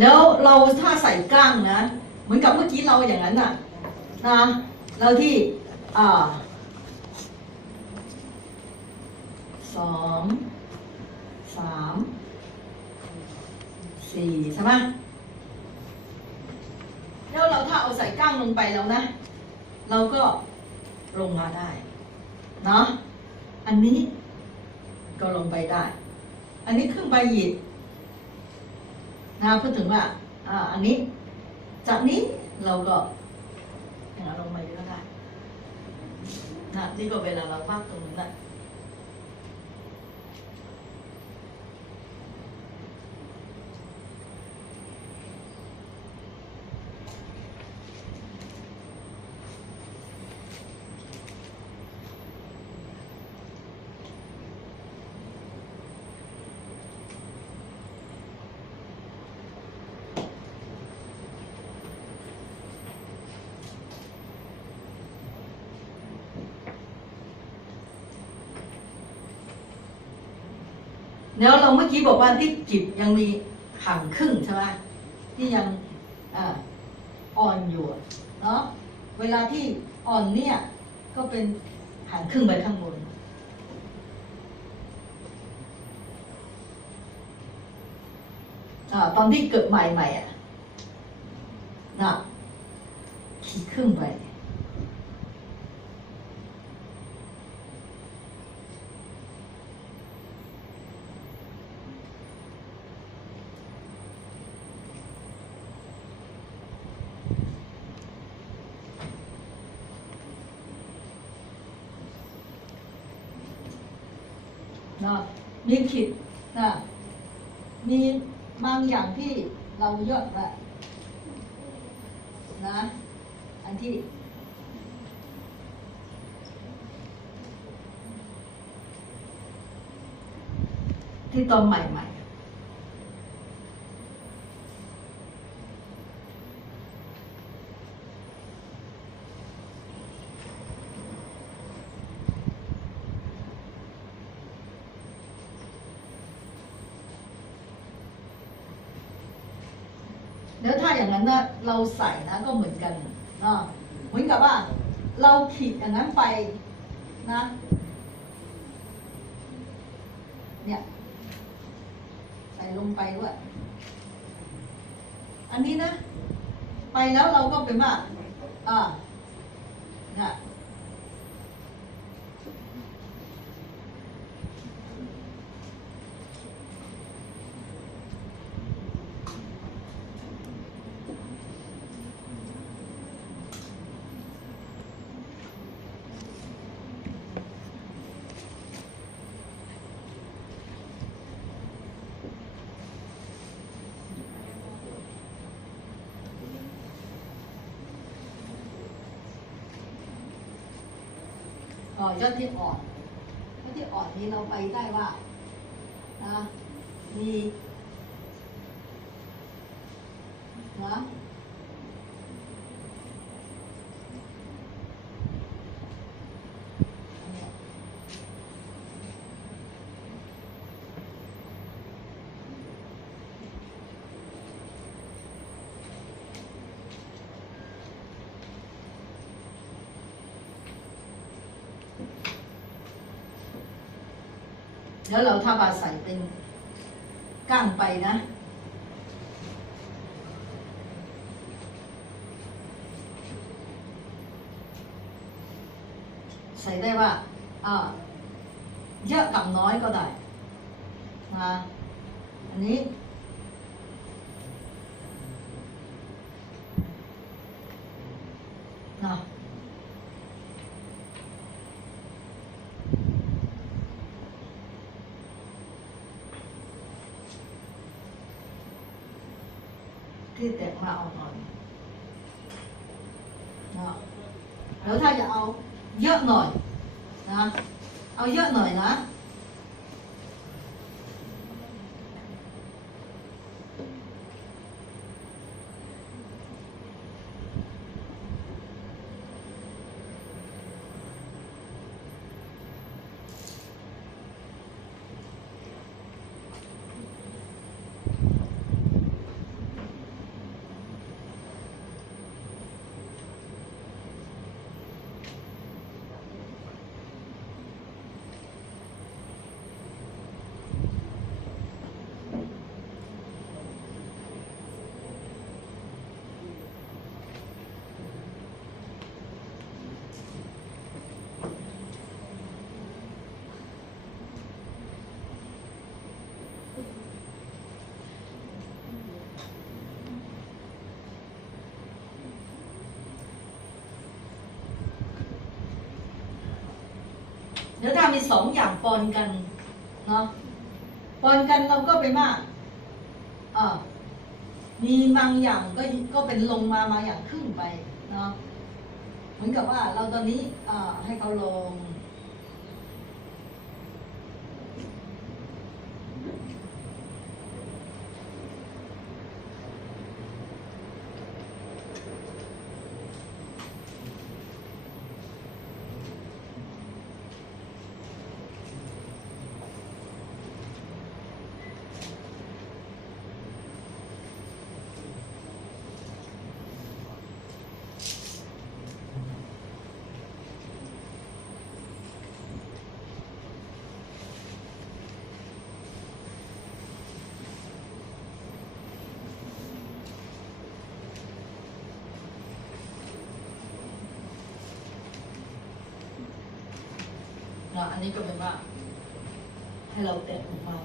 แล้วเราถ้าใส่ก้างนะ เหมือนกับเมื่อกี้เราอย่างนั้นน่ะนะเราที่อ่าสองสามสี่ใช่ไหมแล้วเราถ้าเอาใส่ก้างลงไปแล้วนะ เราก็ลงมาได้เนาะอันนี้ก็ลงไปได้ อันนี้เครึ่องใบหยิบ นะพูดถึงว่าอันนี้ จากนี้เราก็อย่างนั้นลงมาก็ได้นะนี่ก็เวลาเราพักตรงนั้น แล้วเราเมื่อกี้บอกว่าที่จิบยังมีห่างครึ่งใช่ไหมที่ยังอ่อนอยู่เนาะเวลาที่อ่อนเนี่ย ก็เป็นห่างครึ่งไปข้างบนอตอนที่เกิดใหม่ๆอะนะขีดครึ่งไป นะ มีขีดนะมีบางอย่างที่เราเยอะละนะ อันที่ที่ตอนใหม่ แล้วถ้าอย่างนั้นนะเราใส่นะก็เหมือนกันอ่าเหมือนกับว่า เราขีดอย่างนั้นไปนะ เนี่ย ใส่ลงไปด้วย อันนี้นะ ไปแล้วเราก็เป็นว่าอ่าเนี่ย อ่อยอดที่อ่อนยอดที่อ่อนนี้เราไปได้ว่านะมีนะอันเนี้ย แล้วเราถ้าบาใส่เป็นก้างไปนะ ใส่ได้ว่าอ่าเยอะกับน้อยก็ได้นะอันนี้ นะ ที่แตกมาอ่อนๆนะแล้วถ้าจะเอาเยอะหน่อยนะ เอาเยอะหน่อยนะ ดี๋ยวถ้ามีสองอย่างปนกันเนาะปนกันเราก็เป็นว่าเออมีบางอย่างก็ก็เป็นลงมามาอย่างขึ้นไปเนาะเหมือนกับว่าเราตอนนี้เออให้เขาลง เนาะอันนี้ก็เป็นว่า ให้เราแตะออกมา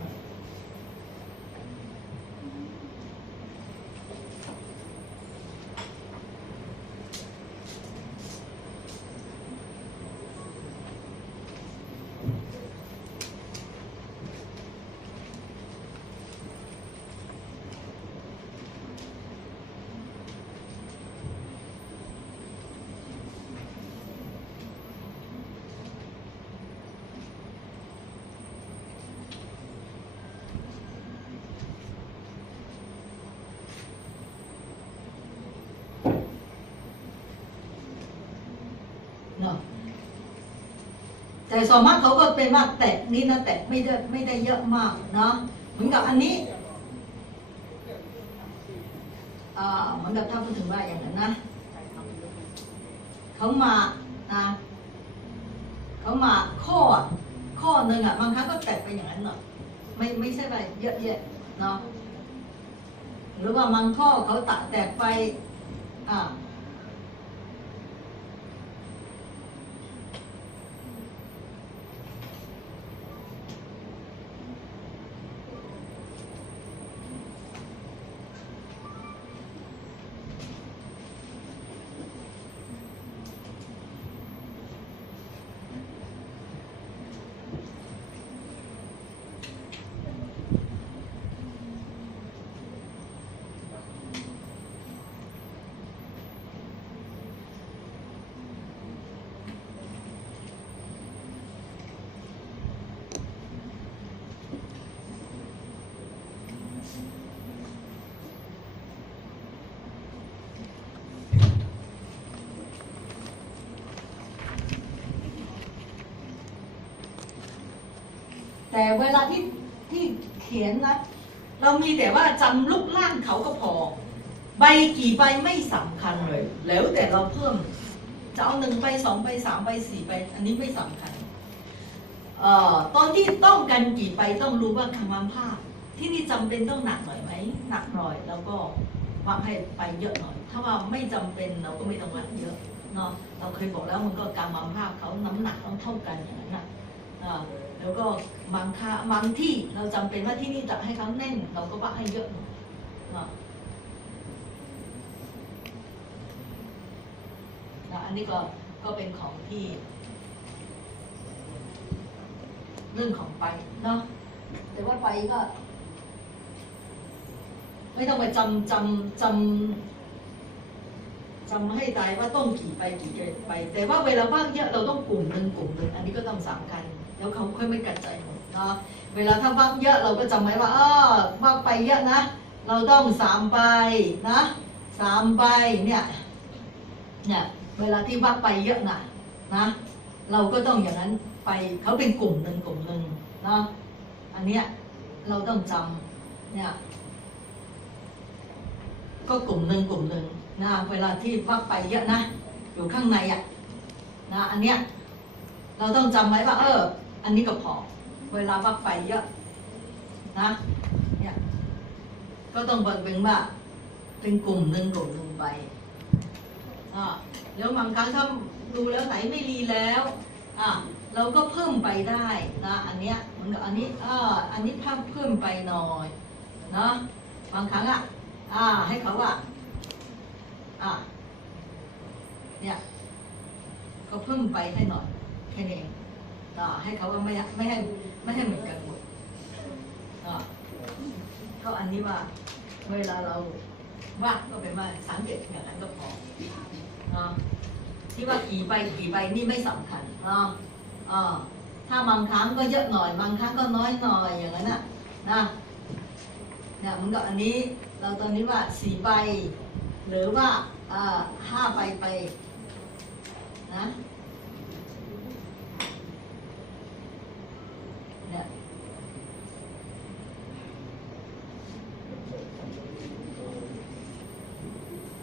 แต่ส่วนมากเขาก็เป็นว่าแตะนี่นะแตะไม่ได้ไม่ได้เยอะมากเนาะเหมือนกับอันนี้อ่าเหมือนกับถ้าพูดถึงว่าอย่างนั้นนะเขามานะเขามาข้อข้อหนึ่งอะบางครั้งก็แตะไปอย่างนั้นเนาะไม่ไม่ใช่ไปเยอะแยะเนาะหรือว่าบางข้อเขาตัดแตกไปอ่า แต่เวลาที่ที่เขียนนะ เรามีแต่ว่าจำลูกล่างเขาก็พอ ใบกี่ใบไม่สำคัญเลย แล้วแต่เราเพิ่ม จะเอาหนึ่งใบสองใบสามใบสี่ใบอันนี้ไม่สำคัญออตอนที่ต้องกันกี่ใบต้องรู้ว่าคำว่าภาพ ที่นี่จำเป็นต้องหนักหน่อยไหมหนักหน่อยแล้วก็วางให้ไปเยอะหน่อย ถ้าว่าไม่จำเป็นเราก็ไม่ต้องวางเยอะเนาะเราเคยบอกแล้วมันก็การวางภาพเขาน้ำหนักต้องเท่ากันอย่างนั้นนะ แล้วก็บางค่าบางที่เราจำเป็นว่าที่นี่จะให้เขาแน่น เราก็วาให้เยอะหน่อยเนาะอันนี้ก็ก็เป็นของที่ เรื่องของไปเนาะแต่ว่าไปก็ ไม่ต้องไปจำจำจำจำให้ตายว่าต้องกี่ไปกี่ไป แต่ว่าเวลาว่างเยอะเราต้องกลุ่มหนึ่งกลุ่มหนึ่งอันนี้ก็ต้องสำคัญ แล้วเขาค่อยไม่กระจายหมดเนาะเวลาถ้าว่างเยอะเราก็จำไว้ว่าอ้อว่างไปเยอะนะ เราต้องสามใบนะสามใบเนี่ยเนี่ยเวลาที่ว่างไปเยอะนะนะเราก็ต้องอย่างนั้นไปเขาเป็นกลุ่มหนึ่งกลุ่มหนึ่งเนาะอันเนี้ยเราต้องจำเนี่ยก็กลุ่มหนึ่งกลุ่มหนึ่งนะเวลาที่วักไปเยอะนะ อยู่ข้างในอะนะอันเนี้ยเราต้องจำไว้ว่า เออ อันนี้ก็พอ เวลาวักไปเยอะนะเนี่ยก็ต้องเป็นว่าเป็นกลุ่มหนึ่งกลุ่มหนึ่งไปอ่าแล้วบางครั้งถ้าดูแล้วไหนไม่รีแล้วอะเราก็เพิ่มไปได้นะอันเนี้ยเหมือนกับอันนี้อ่าอันนี้เพิ่มเพิ่มไปหน่อยเนาะบางครั้งอะอ่าให้เขาว่าอ่าเนี่ยก็เพิ่มไปให้หน่อยแค่นี้เอง อ่าให้เขาว่าไม่ไม่ให้ไม่ให้เหมือนกันหมดอ่าก็อันนี้ว่าเวลาเราวาดก็เป็นว่าสังเกตอย่างนั้นก็พอเนาะที่ว่ากี่ใบกี่ใบนี่ไม่สำคัญเนาะอ่าถ้าบางครั้งก็เยอะหน่อย บางครั้งก็น้อยหน่อยอย่างนั้นน่ะนะเนี่ยมันก็อันนี้เราตอนนี้ว่าสี่ใบ หรือว่าอ่าห้าใบไปนะเนี่ย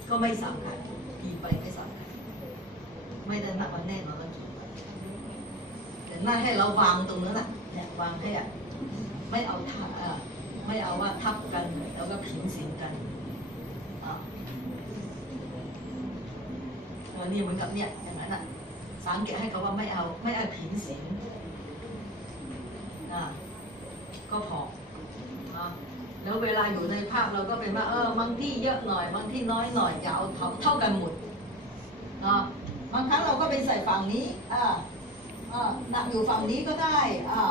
ก็ไม่สำคัญกี่ไปไม่สำคัญไม่ได้นับว่าแน่นอนแล้วกี่ใบแต่น่าให้เราวางตรงนั้นแหละเนี่ยวางให้อะไม่เอาทับเอ่อไม่เอาว่าทับกันแล้วก็ผิงเสียงกันอ่าเอนี่เหมือนกับเนี่ยอย่างนั้นอะสังเกตให้เขาว่าไม่เอาไม่เอาผิงเสียงอ่าก็พอ แล้วเวลาอยู่ในภาพเราก็เป็นว่าเออบางที่เยอะหน่อยบางที่น้อยหน่อยอย่าเอาเท่าเท่ากันหมดเนาะบางครั้งเราก็ไปใส่ฝั่งนี้อ่าอ่าหนักอยู่ฝั่งนี้ก็ได้อ่า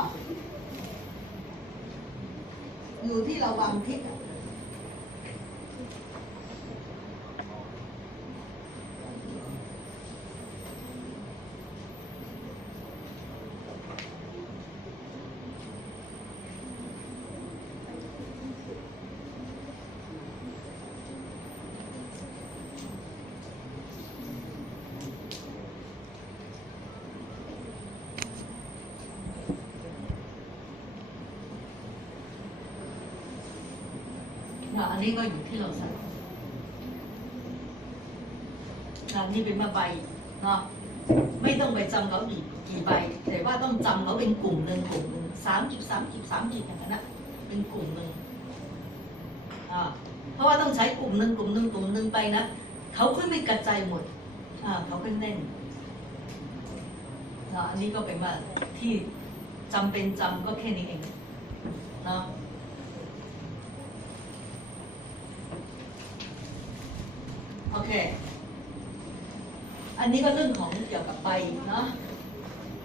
อยู่ที่เราวางทิศอะ เนาะอันนี้ก็อยู่ที่เราใส่อันนี้เป็นมาใบเนาะไม่ต้องไปจำเขากี่กี่ใบ แต่ว่าต้องจำเขาเป็นกลุ่มหนึ่งกลุ่มหนึ่งสามจุดสามจุดสามจุดอย่างนั้นนะเป็นกลุ่มหนึ่งอ่าเพราะว่าต้องใช้กลุ่มหนึ่งกลุ่มหนึ่งกลุ่มหนึ่งไปนะเขาค่อยไม่กระจายหมดอ่าเขาค่อยแน่นเนาะอันนี้ก็เป็นว่าที่จำเป็นจำก็แค่นี้เองเนาะ อเคอันนี้ก็เรื่องของเกี่ยวกับไปเนาะ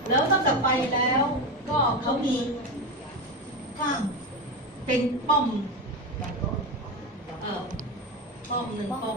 แล้วตั้งแต่ไปแล้วก็เขามีก้างเป็นป้อมเออป้อมหนึ่งป้อม